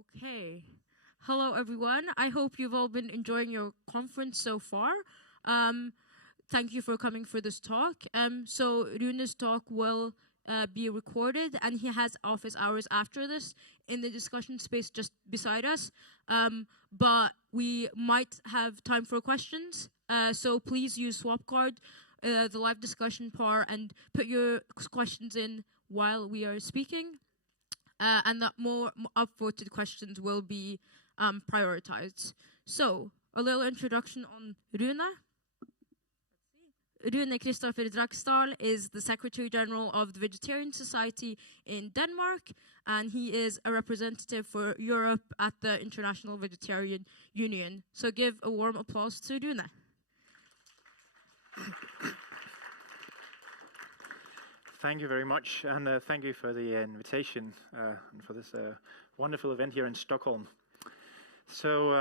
Okay. Hello, everyone. I hope you've all been enjoying your conference so far. Thank you for coming for this talk. So Rune's talk will be recorded, and he has office hours after this in the discussion space just beside us. But we might have time for questions. So please use Swapcard, the live discussion part, and put your questions in while we are speaking. And that more upvoted questions will be prioritized. So, a little introduction on Rune. Rune-Christoffer Dragsdahl is the Secretary General of the Vegetarian Society in Denmark, and he is a representative for Europe at the International Vegetarian Union. So give a warm applause to Rune. Thank you very much, and thank you for the invitation and for this wonderful event here in Stockholm. So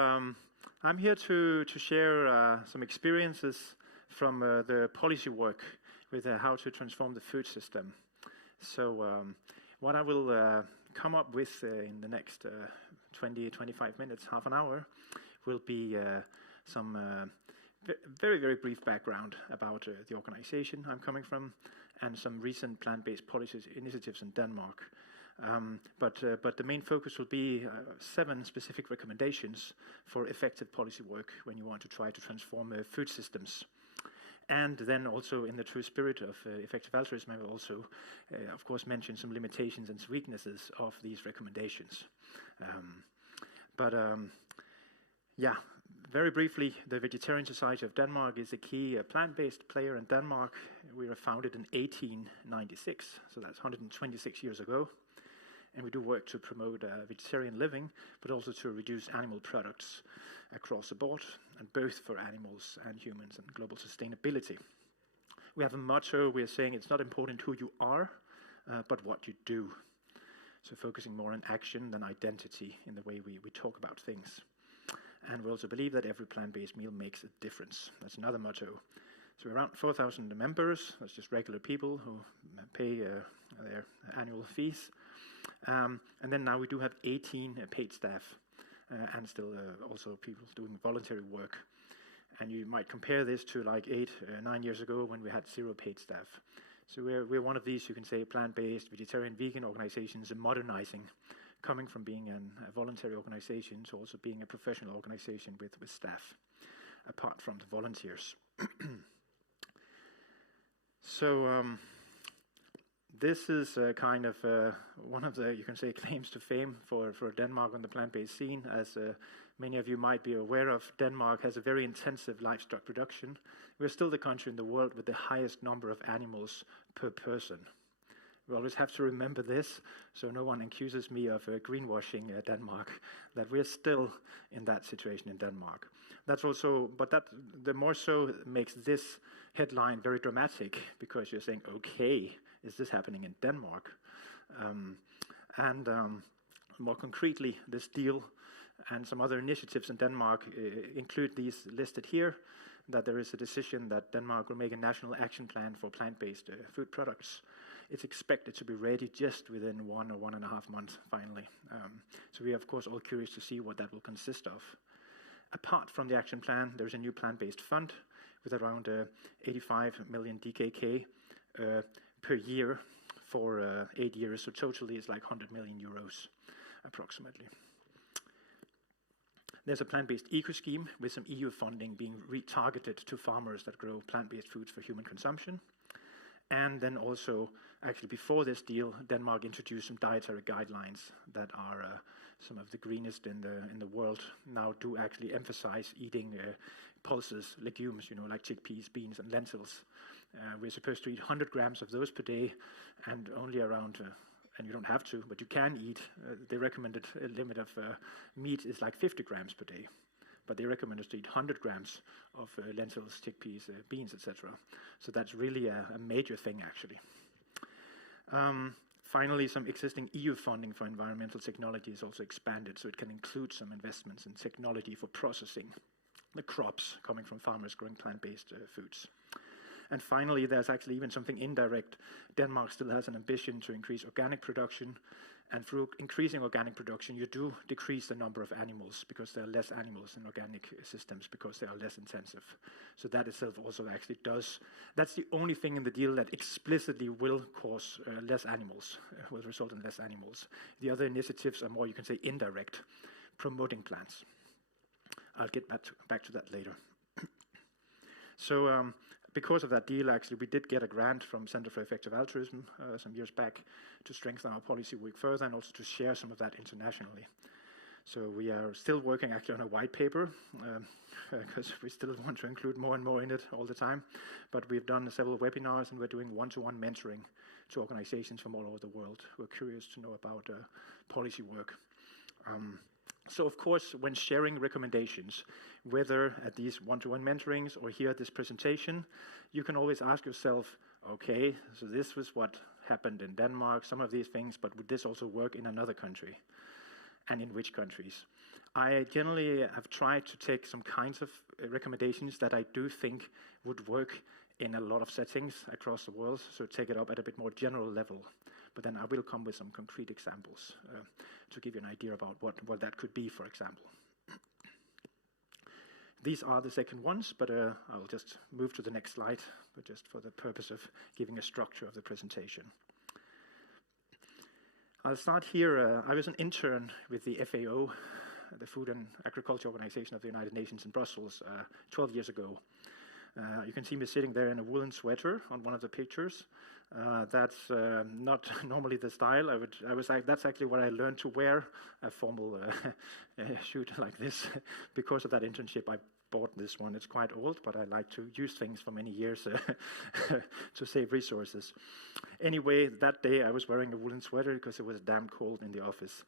I'm here to share some experiences from the policy work with how to transform the food system. So what I will come up with in the next 20-25 minutes, half an hour, will be some very, very brief background about the organization I'm coming from and some recent plant-based policy initiatives in Denmark. But the main focus will be 7 specific recommendations for effective policy work when you want to try to transform food systems. And then also in the true spirit of effective altruism, I will also, of course, mention some limitations and weaknesses of these recommendations. Yeah, very briefly, the Vegetarian Society of Denmark is a key plant-based player in Denmark. We were founded in 1896, so that's 126 years ago. And we do work to promote vegetarian living, but also to reduce animal products across the board, and both for animals and humans and global sustainability. We have a motto. We are saying it's not important who you are, but what you do. So focusing more on action than identity in the way we talk about things. And we also believe that every plant-based meal makes a difference. That's another motto. So around 4,000 members. That's just regular people who pay their annual fees. And then now we do have 18 paid staff and still also people doing voluntary work. And you might compare this to like 8-9 years ago when we had 0 paid staff. So we're one of these, you can say, plant-based, vegetarian, vegan organizations modernizing, coming from being a voluntary organization to also being a professional organization with staff, apart from the volunteers. So this is kind of one of the, you can say, claims to fame for Denmark on the plant-based scene. As many of you might be aware of, Denmark has a very intensive livestock production. We're still the country in the world with the highest number of animals per person. We always have to remember this, so no one accuses me of greenwashing Denmark, that we're still in that situation in Denmark. That's also, but that the more so makes this headline very dramatic, because you're saying, okay, is this happening in Denmark? More concretely, this deal and some other initiatives in Denmark include these listed here, that there is a decision that Denmark will make a national action plan for plant-based food products. It's expected to be ready just within 1 or 1.5 months, finally. So we are, of course, all curious to see what that will consist of. Apart from the action plan, there's a new plant-based fund with around 85 million DKK per year for 8 years. So totally it's like 100 million euros, approximately. There's a plant-based eco-scheme with some EU funding being retargeted to farmers that grow plant-based foods for human consumption. And then also, actually before this deal, Denmark introduced some dietary guidelines that are some of the greenest in the world. Now do actually emphasize eating pulses, legumes, like chickpeas, beans, and lentils. We're supposed to eat 100 grams of those per day, and only around, and you don't have to, but you can eat. The recommended limit of meat is like 50 grams per day. But they recommend us to eat 100 grams of lentils, chickpeas, beans, etc. So that's really a major thing, actually. Finally, some existing EU funding for environmental technology is also expanded, so it can include some investments in technology for processing the crops coming from farmers growing plant-based foods. And finally, there's actually even something indirect. Denmark still has an ambition to increase organic production, and through increasing organic production, you do decrease the number of animals, because there are less animals in organic systems because they are less intensive. So that itself also actually does. That's the only thing in the deal that explicitly will cause less animals, will result in less animals. The other initiatives are more, you can say, indirect, promoting plants. I'll get back to that later. So because of that deal, actually, we did get a grant from Center for Effective Altruism some years back to strengthen our policy work further and also to share some of that internationally. So we are still working actually on a white paper because we still want to include more and more in it all the time. But we've done several webinars and we're doing one-to-one mentoring to organizations from all over the world who are curious to know about policy work. So of course, when sharing recommendations, whether at these one-to-one mentorings or here at this presentation, you can always ask yourself, okay, so this was what happened in Denmark, some of these things, but would this also work in another country? And in which countries? I generally have tried to take some kinds of recommendations that I do think would work in a lot of settings across the world, so take it up at a bit more general level. But then I will come with some concrete examples to give you an idea about what that could be, for example. These are the second ones, but I'll just move to the next slide, but just for the purpose of giving a structure of the presentation. I'll start here. I was an intern with the FAO, the Food and Agriculture Organization of the United Nations in Brussels, 12 years ago. You can see me sitting there in a woolen sweater on one of the pictures. That's not normally the style. That's actually what I learned to wear, a formal shoot like this. Because of that internship, I bought this one. It's quite old, but I like to use things for many years to save resources. Anyway, that day I was wearing a woolen sweater because it was damn cold in the office.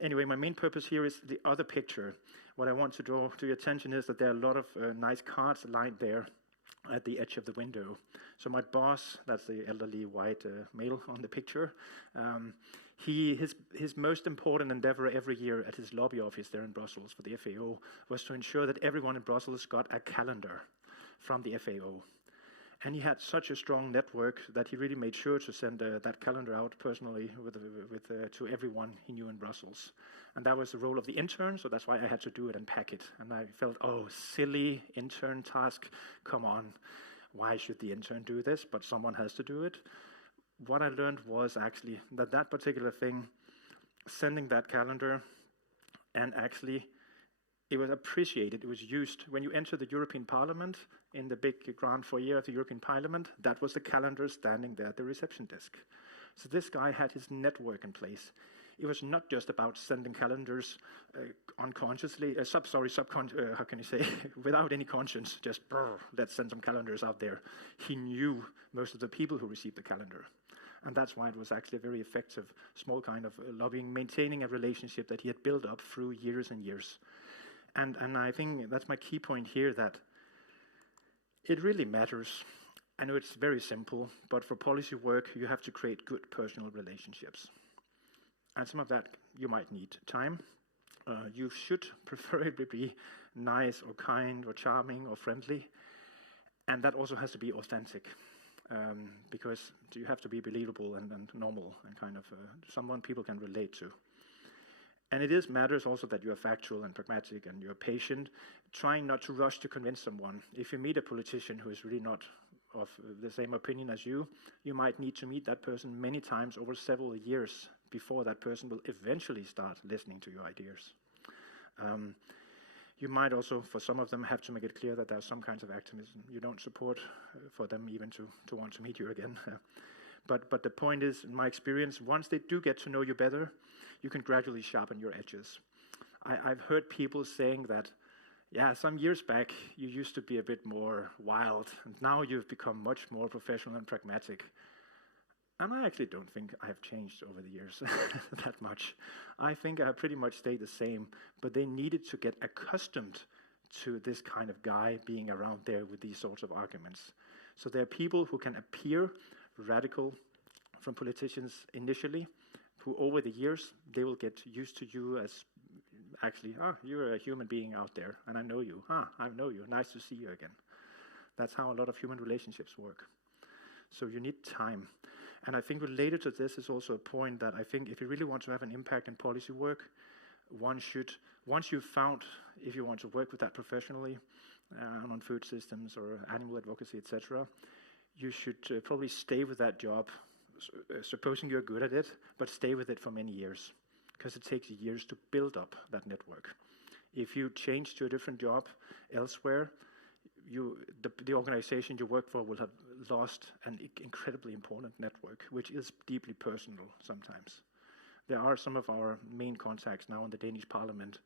Anyway, my main purpose here is the other picture. What I want to draw to your attention is that there are a lot of nice cards lined there at the edge of the window. So my boss, that's the elderly white male on the picture, his most important endeavor every year at his lobby office there in Brussels for the FAO was to ensure that everyone in Brussels got a calendar from the FAO. And he had such a strong network that he really made sure to send that calendar out personally to everyone he knew in Brussels. And that was the role of the intern, so that's why I had to do it and pack it. And I felt, oh, silly intern task, come on. Why should the intern do this? But someone has to do it. What I learned was actually that particular thing, sending that calendar, and actually it was appreciated, it was used. When you enter the European Parliament, in the big grand foyer of the European Parliament, that was the calendar standing there at the reception desk. So this guy had his network in place. It was not just about sending calendars unconsciously, how can you say, without any conscience, just let's send some calendars out there. He knew most of the people who received the calendar. And that's why it was actually a very effective, small kind of lobbying, maintaining a relationship that he had built up through years and years. And I think that's my key point here, that it really matters. I know it's very simple, but for policy work, you have to create good personal relationships. And some of that you might need time. You should preferably be nice or kind or charming or friendly. And that also has to be authentic. Because you have to be believable and normal and kind of someone people can relate to. And it matters also that you are factual and pragmatic and you're patient, trying not to rush to convince someone. If you meet a politician who is really not of the same opinion as you, you might need to meet that person many times over several years before that person will eventually start listening to your ideas. You might also, for some of them, have to make it clear that there's some kinds of activism you don't support for them even to want to meet you again. But the point is, in my experience, once they do get to know you better, you can gradually sharpen your edges. I've heard people saying that, yeah, some years back, you used to be a bit more wild, and now you've become much more professional and pragmatic. And I actually don't think I have changed over the years that much. I think I have pretty much stayed the same, but they needed to get accustomed to this kind of guy being around there with these sorts of arguments. So there are people who can appear radical from politicians initially, who over the years, they will get used to you as actually, you're a human being out there, and I know you. I know you. Nice to see you again. That's how a lot of human relationships work. So you need time. And I think related to this is also a point that I think if you really want to have an impact in policy work, once you've found if you want to work with that professionally on food systems or animal advocacy, etc., you should probably stay with that job, supposing you're good at it, but stay with it for many years, because it takes years to build up that network. If you change to a different job elsewhere, the organization you work for will have lost an incredibly important network, which is deeply personal sometimes. There are some of our main contacts now in the Danish Parliament.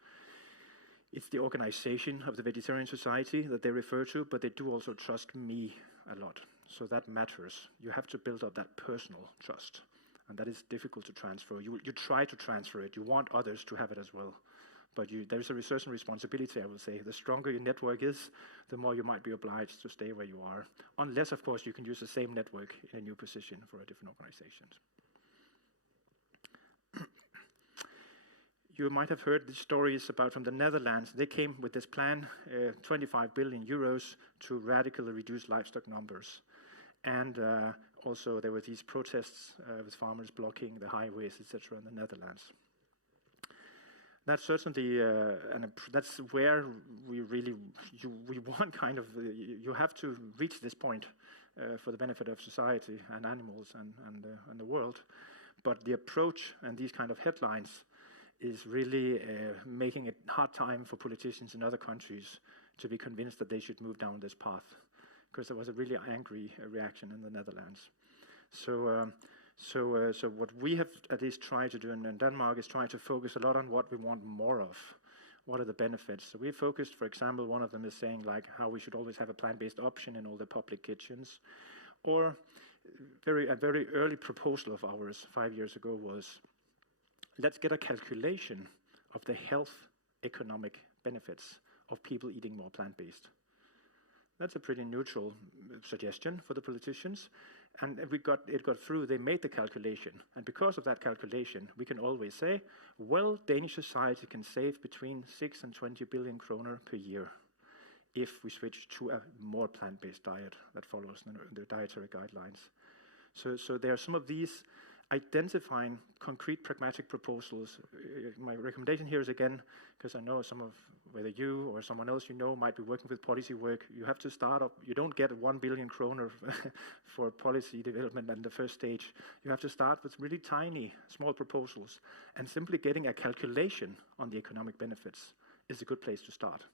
It's the organization of the Vegetarian Society that they refer to, but they do also trust me a lot. So that matters. You have to build up that personal trust, and that is difficult to transfer. You try to transfer it. You want others to have it as well. But there's a certain responsibility, I will say. The stronger your network is, the more you might be obliged to stay where you are. Unless, of course, you can use the same network in a new position for a different organization. You might have heard the stories about from the Netherlands. They came with this plan, 25 billion euros to radically reduce livestock numbers. And also there were these protests with farmers blocking the highways, etc. in the Netherlands. That's certainly, that's where we really, we want kind of, you have to reach this point for the benefit of society and animals and the world. But the approach and these kind of headlines is really making it hard time for politicians in other countries to be convinced that they should move down this path, because there was a really angry reaction in the Netherlands. So what we have at least tried to do in Denmark is try to focus a lot on what we want more of. What are the benefits? So we focused, for example, one of them is saying like how we should always have a plant-based option in all the public kitchens. Or a very early proposal of ours 5 years ago was, let's get a calculation of the health economic benefits of people eating more plant-based. That's a pretty neutral suggestion for the politicians. And it got through, they made the calculation. And because of that calculation, we can always say, well, Danish society can save between 6 and 20 billion kroner per year if we switch to a more plant-based diet that follows the dietary guidelines. So there are some of these identifying concrete pragmatic proposals. My recommendation here is, again, because I know some of, whether you or someone else you know might be working with policy work, you have to start up. You don't get 1 billion kroner for policy development in the first stage. You have to start with really tiny, small proposals, and simply getting a calculation on the economic benefits is a good place to start.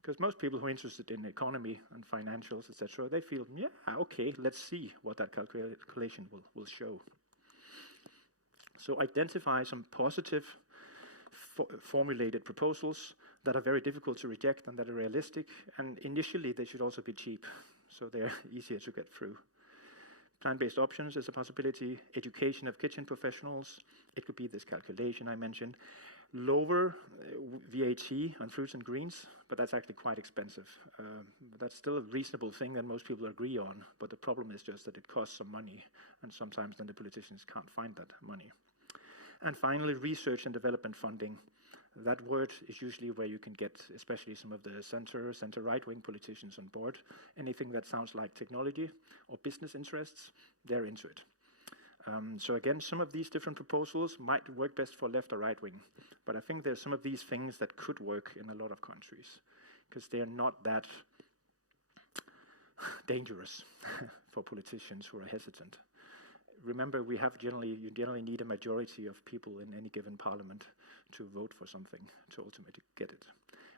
Because most people who are interested in economy and financials, etc., they feel, yeah, okay, let's see what that calculation will show. So identify some positive formulated proposals that are very difficult to reject and that are realistic, and initially they should also be cheap, so they're easier to get through. Plant-based options is a possibility. Education of kitchen professionals, it could be this calculation I mentioned. Lower VAT on fruits and greens, but that's actually quite expensive. That's still a reasonable thing that most people agree on, but the problem is just that it costs some money, and sometimes then the politicians can't find that money. And finally, research and development funding. That word is usually where you can get, especially some of the center right-wing politicians on board. Anything that sounds like technology or business interests, they're into it. So again, some of these different proposals might work best for left or right wing, but I think there's some of these things that could work in a lot of countries, because they're not that dangerous for politicians who are hesitant. Remember, you generally need a majority of people in any given parliament to vote for something to ultimately get it.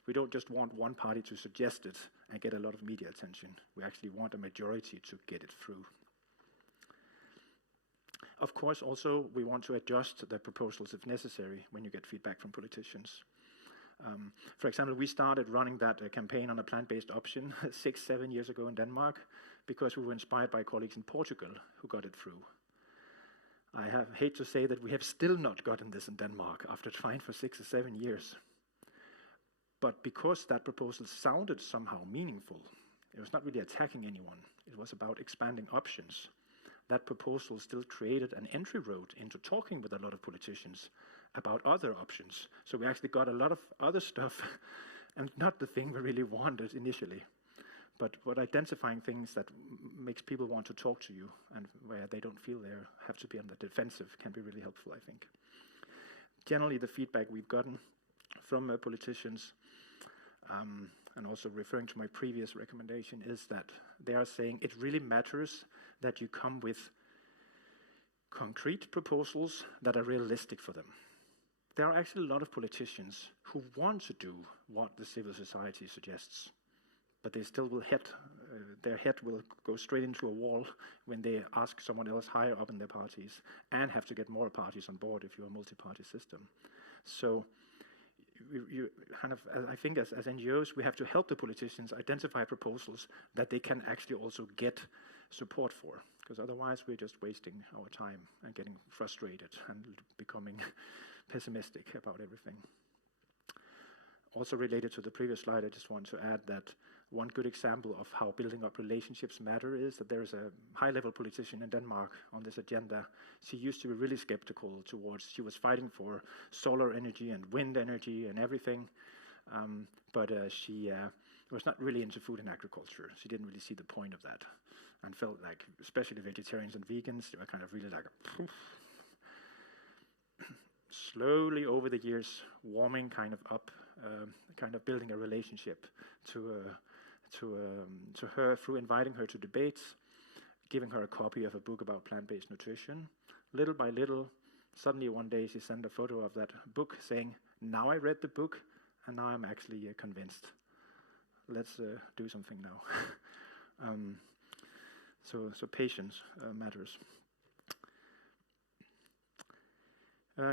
We don't just want one party to suggest it and get a lot of media attention. We actually want a majority to get it through. Of course, also, we want to adjust the proposals if necessary when you get feedback from politicians. For example, we started running that campaign on a plant-based option 6-7 years ago in Denmark because we were inspired by colleagues in Portugal who got it through. I hate to say that we have still not gotten this in Denmark after trying for 6 or 7 years. But because that proposal sounded somehow meaningful, it was not really attacking anyone. It was about expanding options. That proposal still created an entry road into talking with a lot of politicians about other options. So we actually got a lot of other stuff and not the thing we really wanted initially. but identifying things that makes people want to talk to you and where they don't feel they have to be on the defensive can be really helpful, I think. Generally, the feedback we've gotten from politicians, and also referring to my previous recommendation, is that they are saying it really matters that you come with concrete proposals that are realistic for them. There are actually a lot of politicians who want to do what the civil society suggests, but they still will their head will go straight into a wall when they ask someone else higher up in their parties and have to get more parties on board if you're a multi-party system. So you kind of, I think as NGOs, we have to help the politicians identify proposals that they can actually also get support for, because otherwise we're just wasting our time and getting frustrated and becoming pessimistic about everything. Also related to the previous slide, I just want to add that one good example of how building up relationships matter is that there is a high-level politician in Denmark on this agenda. She used to be really skeptical she was fighting for solar energy and wind energy and everything, but she was not really into food and agriculture. She didn't really see the point of that and felt like, especially vegetarians and vegans, they were kind of really like poof. Slowly over the years, warming kind of up, kind of building a relationship to her through inviting her to debates, giving her a copy of a book about plant-based nutrition. Little by little, suddenly one day she sent a photo of that book saying, "Now I read the book and now I'm actually convinced. Let's do something now." So patience matters.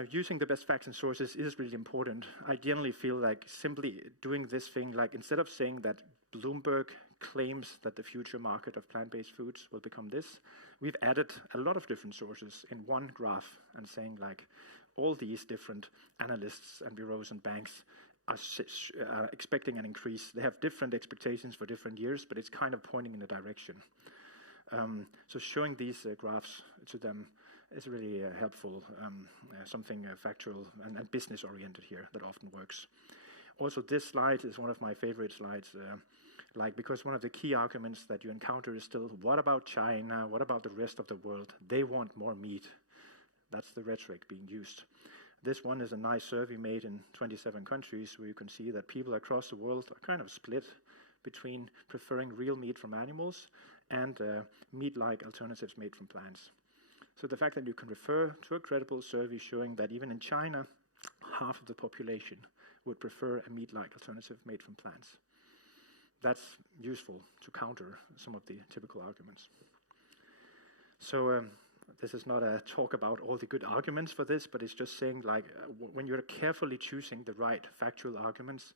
Using the best facts and sources is really important. I generally feel like simply doing this thing, like instead of saying that Bloomberg claims that the future market of plant-based foods will become this, we've added a lot of different sources in one graph and saying like all these different analysts and bureaus and banks are expecting an increase. They have different expectations for different years, but it's kind of pointing in a direction. So showing these graphs to them is really helpful, something factual and business-oriented here that often works. Also, this slide is one of my favorite slides, because one of the key arguments that you encounter is still, what about China? What about the rest of the world? They want more meat. That's the rhetoric being used. This one is a nice survey made in 27 countries where you can see that people across the world are kind of split between preferring real meat from animals and meat-like alternatives made from plants. So the fact that you can refer to a credible survey showing that even in China, half of the population would prefer a meat-like alternative made from plants. That's useful to counter some of the typical arguments. So this is not a talk about all the good arguments for this, but it's just saying like when you're carefully choosing the right factual arguments,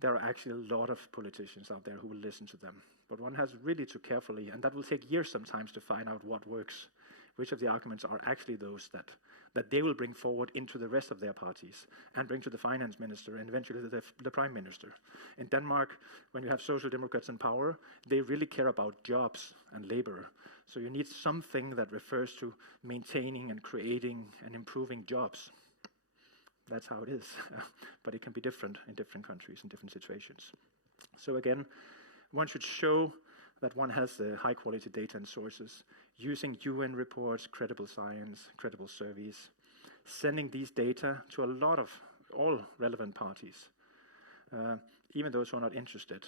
there are actually a lot of politicians out there who will listen to them. But one has really to carefully, and that will take years sometimes to find out what works, which of the arguments are actually those that they will bring forward into the rest of their parties and bring to the finance minister and eventually the prime minister. In Denmark, when you have social democrats in power, they really care about jobs and labor. So you need something that refers to maintaining and creating and improving jobs. That's how it is. But it can be different in different countries and different situations. So again, one should show that one has the high quality data and sources, using UN reports, credible science, credible surveys, sending these data to all relevant parties, even those who are not interested.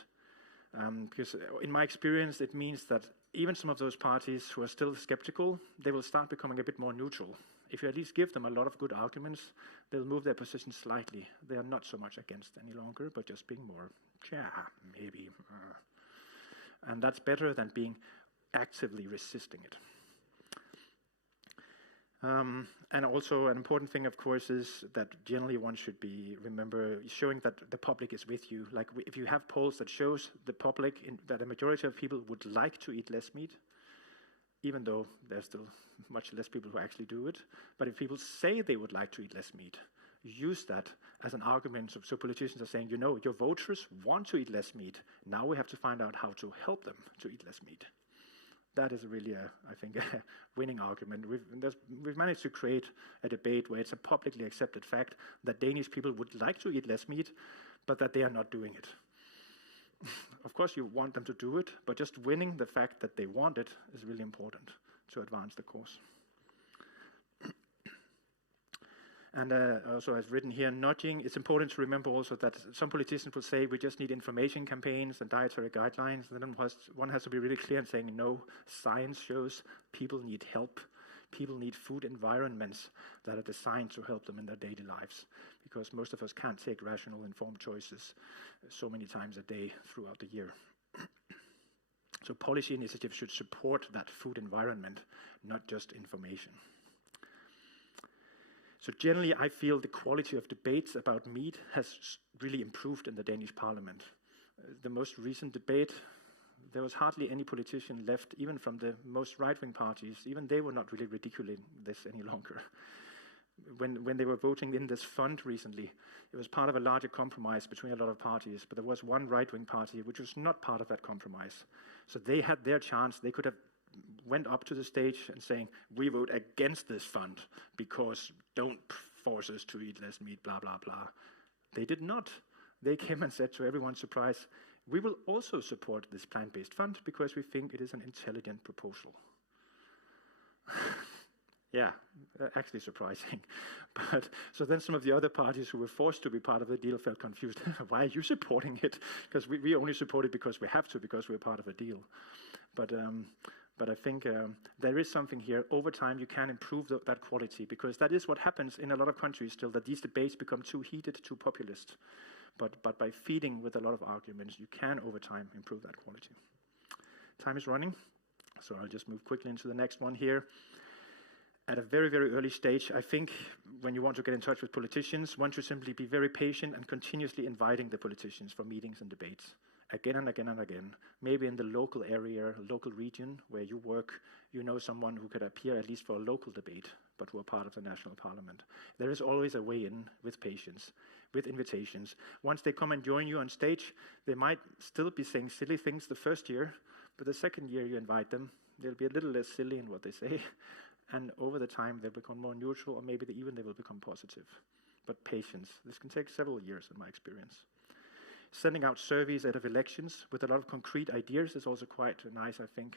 Because in my experience, it means that even some of those parties who are still skeptical, they will start becoming a bit more neutral. If you at least give them a lot of good arguments, they'll move their position slightly. They are not so much against any longer, but just being more, maybe. And that's better than being actively resisting it. And also an important thing, of course, is that generally one should remember showing that the public is with you. Like if you have polls that shows the public that a majority of people would like to eat less meat, even though there's still much less people who actually do it. But if people say they would like to eat less meat, use that as an argument. So politicians are saying, your voters want to eat less meat. Now we have to find out how to help them to eat less meat. That is really, I think, a winning argument. We've managed to create a debate where it's a publicly accepted fact that Danish people would like to eat less meat, but that they are not doing it. Of course, you want them to do it, but just winning the fact that they want it is really important to advance the cause. And also, as written here, nudging, it's important to remember also that some politicians will say we just need information campaigns and dietary guidelines. And then one has to be really clear in saying, no, science shows people need help. People need food environments that are designed to help them in their daily lives, because most of us can't take rational, informed choices so many times a day throughout the year. So policy initiatives should support that food environment, not just information. So generally, I feel the quality of debates about meat has really improved in the Danish parliament. The most recent debate, there was hardly any politician left, even from the most right-wing parties. Even they were not really ridiculing this any longer. When they were voting in this fund recently, it was part of a larger compromise between a lot of parties, but there was one right-wing party which was not part of that compromise. So they had their chance. They could have went up to the stage and saying, we vote against this fund because don't force us to eat less meat, blah, blah, blah. They did not. They came and said, to everyone's surprise, we will also support this plant-based fund because we think it is an intelligent proposal. Yeah, actually surprising. But so then some of the other parties who were forced to be part of the deal felt confused. Why are you supporting it? Because we only support it because we have to, because we're part of a deal. But I think there is something here. Over time, you can improve that quality, because that is what happens in a lot of countries still, that these debates become too heated, too populist. But by feeding with a lot of arguments, you can, over time, improve that quality. Time is running, so I'll just move quickly into the next one here. At a very, very early stage, I think when you want to get in touch with politicians, one should simply be very patient and continuously inviting the politicians for meetings and debates. Again and again and again. Maybe in the local area, local region where you work, you know someone who could appear at least for a local debate, but who are part of the national parliament. There is always a way in with patience, with invitations. Once they come and join you on stage, they might still be saying silly things the first year, but the second year you invite them, they'll be a little less silly in what they say. And over the time, they'll become more neutral, or maybe even they will become positive. But patience. This can take several years in my experience. Sending out surveys ahead of elections with a lot of concrete ideas is also quite nice, I think,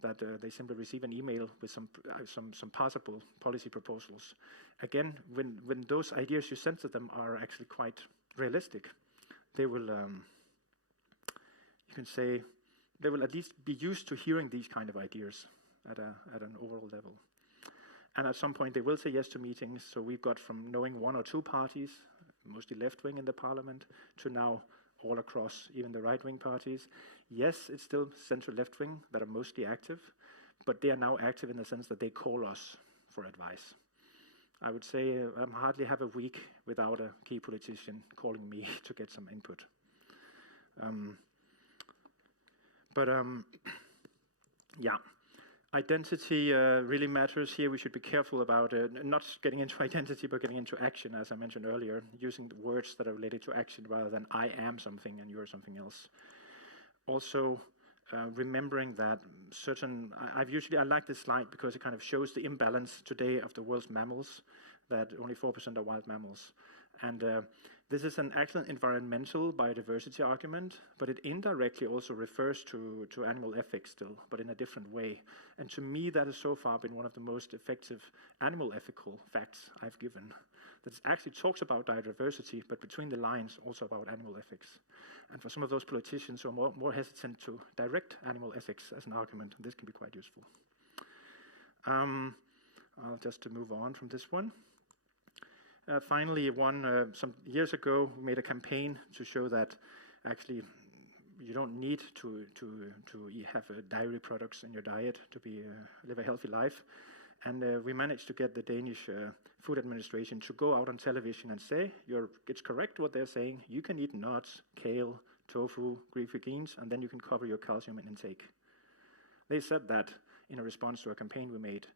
that they simply receive an email with some possible policy proposals. Again, when those ideas you send to them are actually quite realistic, they will, you can say, they will at least be used to hearing these kind of ideas at an overall level. And at some point they will say yes to meetings, so we've got from knowing one or two parties, mostly left-wing in the parliament, to now all across, even the right-wing parties. Yes, it's still central left-wing that are mostly active, but they are now active in the sense that they call us for advice. I would say I hardly have a week without a key politician calling me to get some input. Yeah. Identity really matters here. We should be careful about not getting into identity, but getting into action, as I mentioned earlier, using the words that are related to action rather than I am something and you're something else. Also, remembering that I like this slide because it kind of shows the imbalance today of the world's mammals, that only 4% are wild mammals. And this is an excellent environmental biodiversity argument, but it indirectly also refers to animal ethics still, but in a different way. And to me, that has so far been one of the most effective animal ethical facts I've given. That actually talks about biodiversity, but between the lines also about animal ethics. And for some of those politicians who are more hesitant to direct animal ethics as an argument, this can be quite useful. I'll just move on from this one. Finally, some years ago, we made a campaign to show that actually you don't need to have dairy products in your diet to live a healthy life. And we managed to get the Danish Food Administration to go out on television and say, it's correct what they're saying. You can eat nuts, kale, tofu, leafy greens, and then you can cover your calcium intake. They said that in a response to a campaign we made.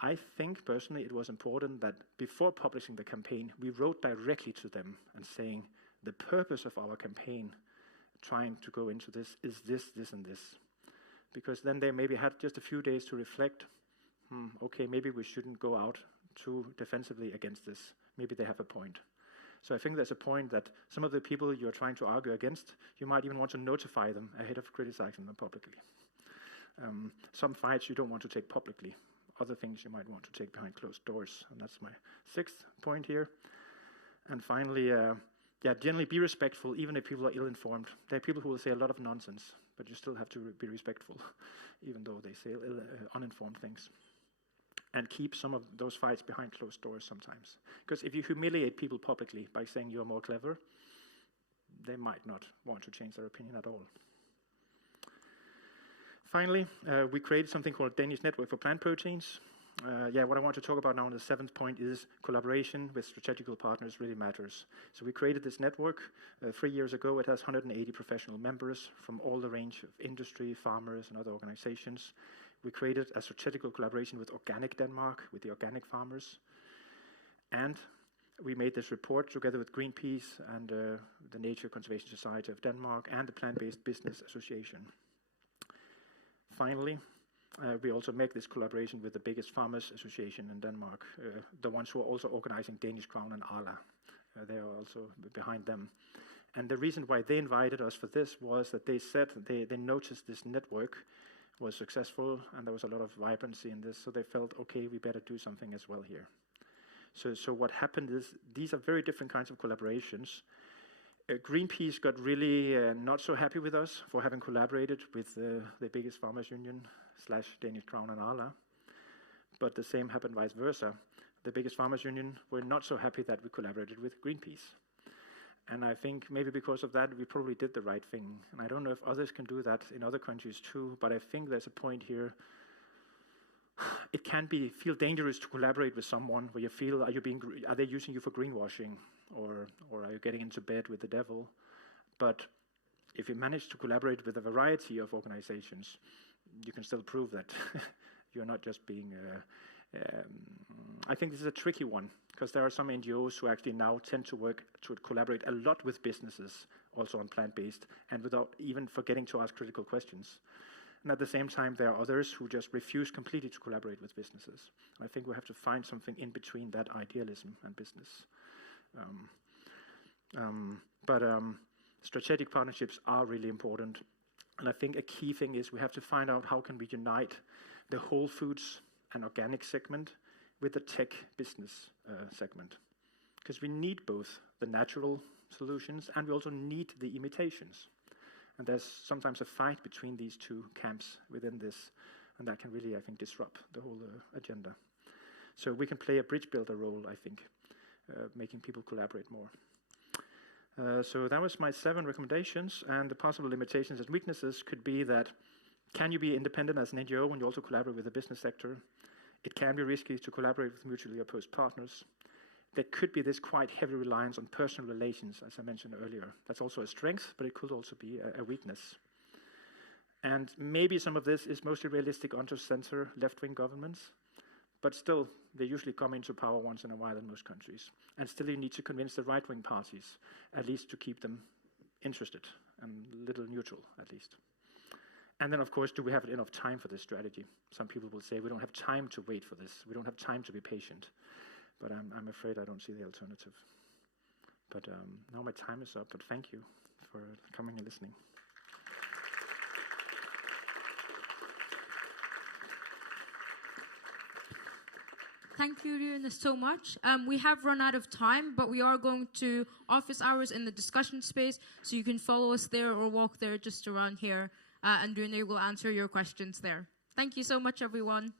I think personally it was important that before publishing the campaign, we wrote directly to them and saying the purpose of our campaign, trying to go into this, is this, this, and this. Because then they maybe had just a few days to reflect, okay, maybe we shouldn't go out too defensively against this. Maybe they have a point. So I think there's a point that some of the people you're trying to argue against, you might even want to notify them ahead of criticizing them publicly. Some fights you don't want to take publicly. Other things you might want to take behind closed doors. And that's my 6th point here. And finally, generally be respectful, even if people are ill-informed. There are people who will say a lot of nonsense, but you still have to be respectful, even though they say uninformed things. And keep some of those fights behind closed doors sometimes. Because if you humiliate people publicly by saying you're more clever, they might not want to change their opinion at all. Finally, we created something called Danish Network for Plant Proteins. What I want to talk about now in the 7th point is collaboration with strategical partners really matters. So we created this network 3 years ago. It has 180 professional members from all the range of industry, farmers, and other organizations. We created a strategical collaboration with Organic Denmark, with the organic farmers. And we made this report together with Greenpeace and the Nature Conservation Society of Denmark and the Plant-Based Business Association. Finally, we also make this collaboration with the biggest farmers association in Denmark, the ones who are also organizing Danish Crown and Arla. They are also behind them. And the reason why they invited us for this was that they said they noticed this network was successful and there was a lot of vibrancy in this, so they felt, okay, we better do something as well here. So what happened is these are very different kinds of collaborations. Greenpeace got really not so happy with us for having collaborated with the biggest farmers union / Danish Crown and Arla. But the same happened vice versa. The biggest farmers union were not so happy that we collaborated with Greenpeace. And I think maybe because of that, we probably did the right thing. And I don't know if others can do that in other countries too, but I think there's a point here. It can feel dangerous to collaborate with someone where you feel, are they using you for greenwashing? Or are you getting into bed with the devil? But if you manage to collaborate with a variety of organizations, you can still prove that you're not just being... I think this is a tricky one, because there are some NGOs who actually now tend to work to collaborate a lot with businesses, also on plant-based, and without even forgetting to ask critical questions. And at the same time, there are others who just refuse completely to collaborate with businesses. I think we have to find something in between that idealism and business. Strategic partnerships are really important. And I think a key thing is we have to find out how can we unite the whole foods and organic segment with the tech business segment. Because we need both the natural solutions and we also need the imitations. And there's sometimes a fight between these two camps within this. And that can really, I think, disrupt the whole agenda. So we can play a bridge builder role, I think, making people collaborate more. So that was my 7 recommendations, and the possible limitations and weaknesses could be that can you be independent as an NGO when you also collaborate with the business sector? It can be risky to collaborate with mutually opposed partners. There could be this quite heavy reliance on personal relations, as I mentioned earlier. That's also a strength, but it could also be a weakness. And maybe some of this is mostly realistic under center left-wing governments, but still, they usually come into power once in a while in most countries. And still you need to convince the right-wing parties, at least to keep them interested and a little neutral, at least. And then, of course, do we have enough time for this strategy? Some people will say we don't have time to wait for this. We don't have time to be patient. But I'm afraid I don't see the alternative. But now my time is up, but thank you for coming and listening. Thank you, Rune, so much. We have run out of time, but we are going to office hours in the discussion space, so you can follow us there or walk there just around here, and Rune will answer your questions there. Thank you so much, everyone.